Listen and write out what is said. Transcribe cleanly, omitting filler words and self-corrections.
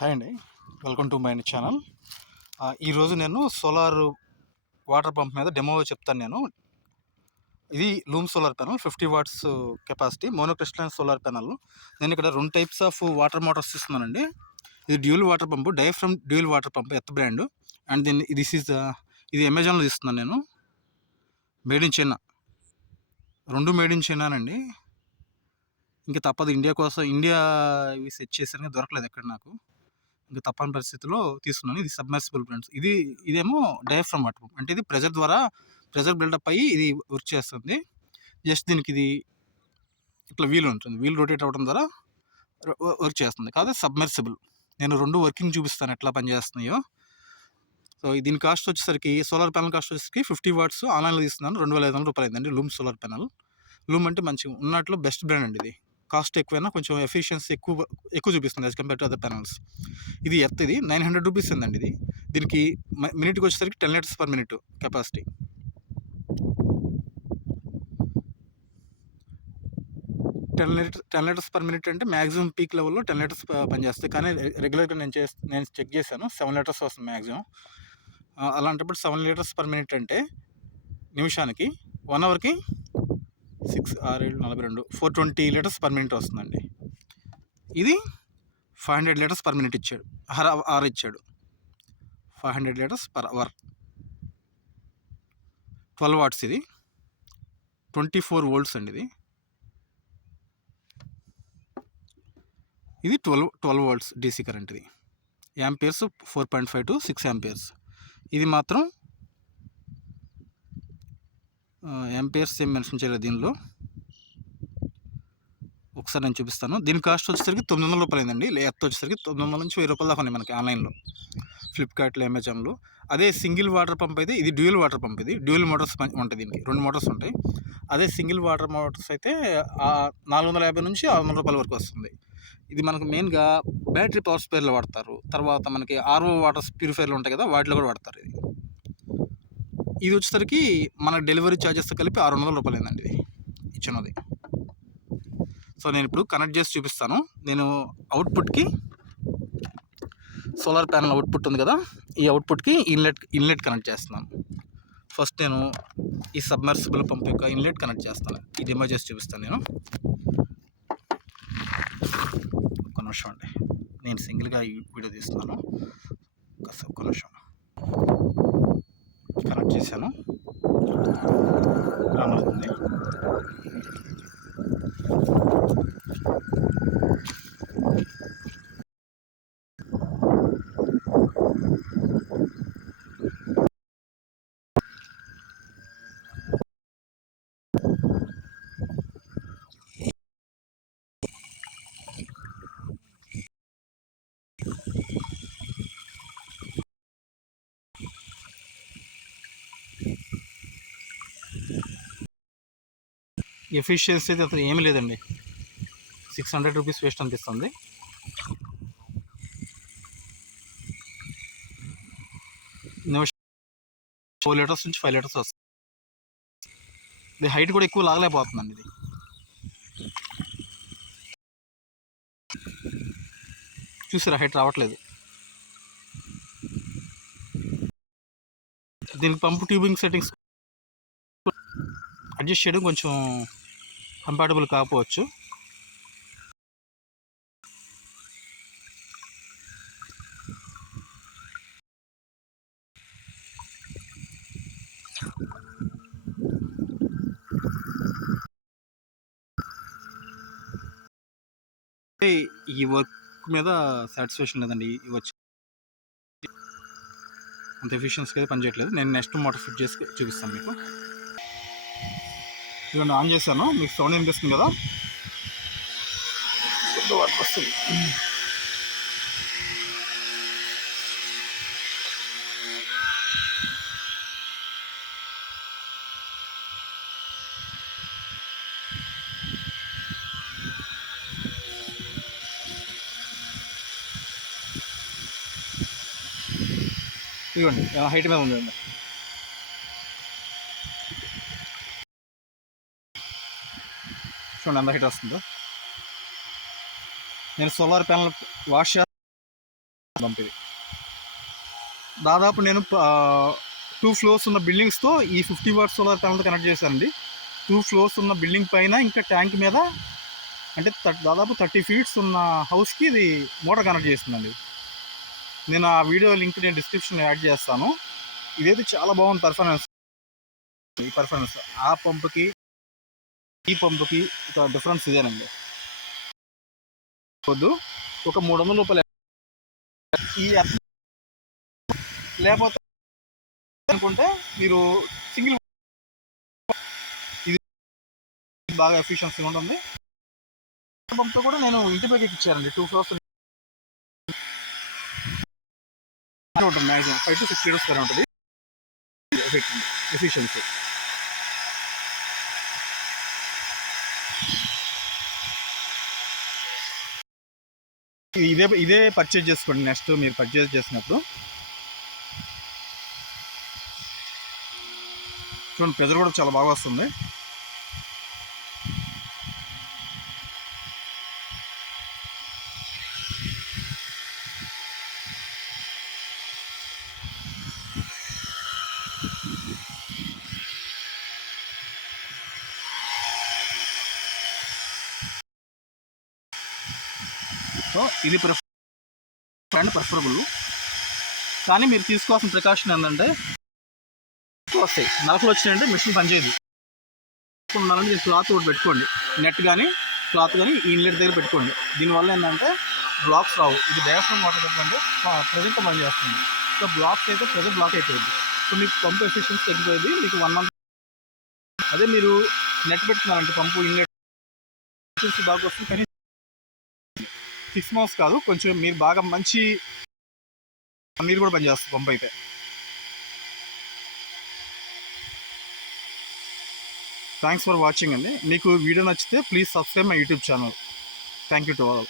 Hi అండి, welcome to my channel. ఈరోజు నేను సోలార్ వాటర్ పంప్ మీద డెమో చెప్తాను. ఇది Loom solar panel 50 watts capacity monocrystalline solar panel. నేను ఇక్కడ 2 టైప్స్ ఆఫ్ వాటర్ మోటార్స్ ఇస్తున్నానండి. ఇది dual water pump, diaphragm dual water pump, ఎత్ బ్రాండ్. అండ్ దీన్ని ఇది అమెజాన్లో ఇస్తున్నాను నేను. Made in China, 2 made in చైనానండి. ఇంకా తప్పదు, ఇండియా ఇవి సెట్ చేశాను, దొరకలేదు ఎక్కడ నాకు. ఇంకా తప్పని పరిస్థితిలో తీసుకున్నాను. ఇది సబ్మర్సిబుల్ ఫ్రెండ్స్. ఇదేమో డయాఫ్రమ్ వాటర్ పంప్, అంటే ఇది ప్రెజర్ బిల్డప్ అయ్యి ఇది వర్క్ చేస్తుంది. జస్ట్ దీనికి ఇది ఇట్లా వీల్ ఉంటుంది, వీల్ రొటేట్ అవ్వడం ద్వారా వర్క్ చేస్తుంది. కాదు సబ్మర్సిబుల్. నేను 2 వర్కింగ్ చూపిస్తాను ఎట్లా పనిచేస్తున్నాయో. సో దీని కాస్ట్ వచ్చేసరికి, సోలార్ ప్యానల్ కాస్ట్ వచ్చేసరికి 50 వాట్స్ ఆన్లైన్లో తీసుకున్నాను, 2500 రూపాయలు అయిందండి. Loom solar panel. లూమ్ అంటే మంచిగా ఉన్నట్లు బెస్ట్ బ్రాండ్ అండి. ఇది కాస్ట్ ఎక్కువైనా కొంచెం ఎఫిషియన్సీ ఎక్కువ చూపిస్తుంది as compare to other panels. ఇది 900 రూపీస్ ఉందండి. దీనికి మినిట్కి వచ్చేసరికి 10 litres per minute capacity. 10 litres per minute అంటే మ్యాక్సిమం పీక్ లెవెల్లో 10 లీటర్స్ పనిచేస్తాయి. కానీ రెగ్యులర్గా నేను చెక్ చేశాను, 7 లీటర్స్ వస్తుంది మ్యాక్సిమం. అలాంటప్పుడు 7 లీటర్స్ పర్ మినిట్ అంటే నిమిషానికి 1 అవర్కి 6, 6, 7, 42, 420 లీటర్స్ పర్ మినిట్ వస్తుందండి. ఇది 500 లీటర్స్ పర్ మినిట్ ఇచ్చాడు, అవర్ ఇచ్చాడు. 500 లీటర్స్ పర్ అవర్, 12 వాట్స్. ఇది 24 వోల్ట్స్ అండి. ఇది 12 వోల్ట్స్ డీసీ కరెంట్. ఇది యాంపియర్స్ 4.5 to 6 యాంపియర్స్. ఇది మాత్రం యాంపియర్స్ ఏం మెన్షన్ చేయలేదు దీనిలో. ఒకసారి నేను చూపిస్తాను. దీని కాస్ట్ వచ్చేసరికి 900 రూపాయలు అయిందండి. ఎత్ వచ్చేసరికి 900 నుంచి 1000 రూపాయలు దాకా ఉన్నాయి మనకి ఆన్లైన్లో, ఫ్లిప్కార్ట్లో, అమెజాన్లో. అదే సింగిల్ వాటర్ పంప్ అయితే ఇది డ్యూయల్ వాటర్ పంప్. ఇది డ్యూయల్ మోటార్స్ ఉంటాయి, దీనికి 2 మోటార్స్ ఉంటాయి. అదే సింగిల్ వాటర్ మోటార్స్ అయితే 450 నుంచి 600 రూపాయల వరకు వస్తుంది. ఇది మనకు మెయిన్గా బ్యాటరీ పవర్ స్పేర్లో వాడతారు. తర్వాత మనకి ఆర్ఓ వాటర్ ప్యూరిఫైర్లు ఉంటాయి కదా, వాటిలో కూడా వాడతారు. ఇది వచ్చేసరికి మన డెలివరీ ఛార్జెస్ కలిపి 600 రూపాయలు అయిందండి ఇది ఇచ్చినది. సో నేను ఇప్పుడు కనెక్ట్ చేసి చూపిస్తాను. నేను అవుట్పుట్కి, సోలార్ ప్యానల్ అవుట్పుట్ ఉంది కదా, ఈ అవుట్పుట్కి ఇన్లెట్ కనెక్ట్ చేస్తున్నాను. ఫస్ట్ నేను ఈ సబ్మర్సిబుల్ పంప్ యొక్క ఇన్లెట్ కనెక్ట్ చేస్తాను. ఇది డెమో చేసి చూపిస్తాను నేను. ఒక్క నిమిషం అండి, నేను సింగిల్గా ఈ వీడియో తీస్తున్నాను. ఒక్క నిమిషం. కనెక్ట్ చేశాను, రన్ అవుతుంది. ఎఫిషియన్సీ అయితే అసలు ఏమీ లేదండి. 600 రూపీస్ వేస్ట్ అనిపిస్తుంది. నిమిషం 4 లీటర్స్ నుంచి 5 లీటర్స్ వస్తుంది. ఇది హైట్ కూడా ఎక్కువ లాగలేకపోతుందండి. ఇది చూసారా, హైట్ రావట్లేదు. దీనికి పంపు ట్యూబింగ్ సెట్టింగ్స్ అడ్జస్ట్ చేయడం కొంచెం కంపాటబుల్ కాకపోవచ్చు. ఈ వర్క్ మీద సాటిస్ఫాక్షన్ లేదండి. ఇవి వచ్చి అంత ఎఫిషియన్సీగా అయితే పనిచేయట్లేదు. నేను నెక్స్ట్ మోటార్ ఫిట్ చేసి చూపిస్తాను మీకు. ఇవన్నీ ఆన్ చేశాను, మీకు సౌండ్ వినిపిస్తుంది కదా, వాటర్ వస్తుంది. ఇవ్వండి, హైట్ మీద ఉందండి. చూడండి ఎంత హైట్ వస్తుందో. నేను సోలార్ ప్యానల్ వాష్ పంప్ ఇది దాదాపు నేను 2 ఫ్లోర్స్ ఉన్న బిల్డింగ్స్తో ఈ 50 వాట్స్ సోలార్ ప్యానల్తో కనెక్ట్ చేశానండి. 2 ఫ్లోర్స్ ఉన్న బిల్డింగ్ పైన ఇంకా ట్యాంక్ మీద అంటే దాదాపు 30 ఫీట్స్ ఉన్న హౌస్కి ఇది మోటార్ కనెక్ట్ చేస్తుందండి. నేను ఆ వీడియో లింక్ నేను డిస్క్రిప్షన్లో యాడ్ చేస్తాను. ఇదైతే చాలా బాగుంది పర్ఫార్మెన్స్. ఆ పంపుకి ఈ పంపుకి ఒక డిఫరెన్స్ ఇదేనండి. వద్దు ఒక 300 రూపాయలు ఈ లేకపోతే అనుకుంటే మీరు సింగిల్ ఇది బాగా ఎఫిషియన్సీ ఉంటుంది. పంప్తో కూడా నేను ఇంటి పైకి ఇచ్చానండి. 2 ఫ్లోర్స్ ఉంటుంది. మ్యాక్సిమం 5 to 6 లీటర్స్ వరకు ఉంటుంది ఎఫిషియన్సీ. ఇదే పర్చేజ్ చేసుకోండి నెక్స్ట్ మీరు పర్చేజ్ చేసినప్పుడు. చూడండి ప్రెజర్ కూడా చాలా బాగా వస్తుంది. సో ఇది ప్రిఫరబుల్. కానీ మీరు తీసుకోవాల్సిన ప్రికాషన్ ఏంటంటే వస్తాయి నలకలు వచ్చినాయంటే మిషన్ పనిచేయదు. ఉండాలంటే మీరు క్లాత్ ఒకటి పెట్టుకోండి, నెట్ కానీ క్లాత్ కానీ ఈ ఇన్లెట్ దగ్గర పెట్టుకోండి. దీనివల్ల ఏంటంటే బ్లాక్స్ రావు. ఇది డయాఫ్రమ్ వాటర్ పెట్టుకుంటే ప్రెజర్తో పనిచేస్తుంది. సో బ్లాక్స్ అయితే ప్రెజర్ బ్లాక్ అయిపోయింది. సో మీకు పంపు ఎఫిషియన్సీ తగ్గిపోయింది. మీకు 1 month అదే మీరు నెట్ పెట్టుకున్నారంటే పంపు ఇన్లెట్ ఎఫిషియన్సీ బాగా వస్తుంది. కానీ 6 months కాదు, కొంచెం మీరు బాగా మంచి మీరు కూడా పనిచేస్తుంది పంపు అయితే. థ్యాంక్స్ ఫర్ వాచింగ్ అండి. మీకు వీడియో నచ్చితే please subscribe my YouTube channel. Thank you to all.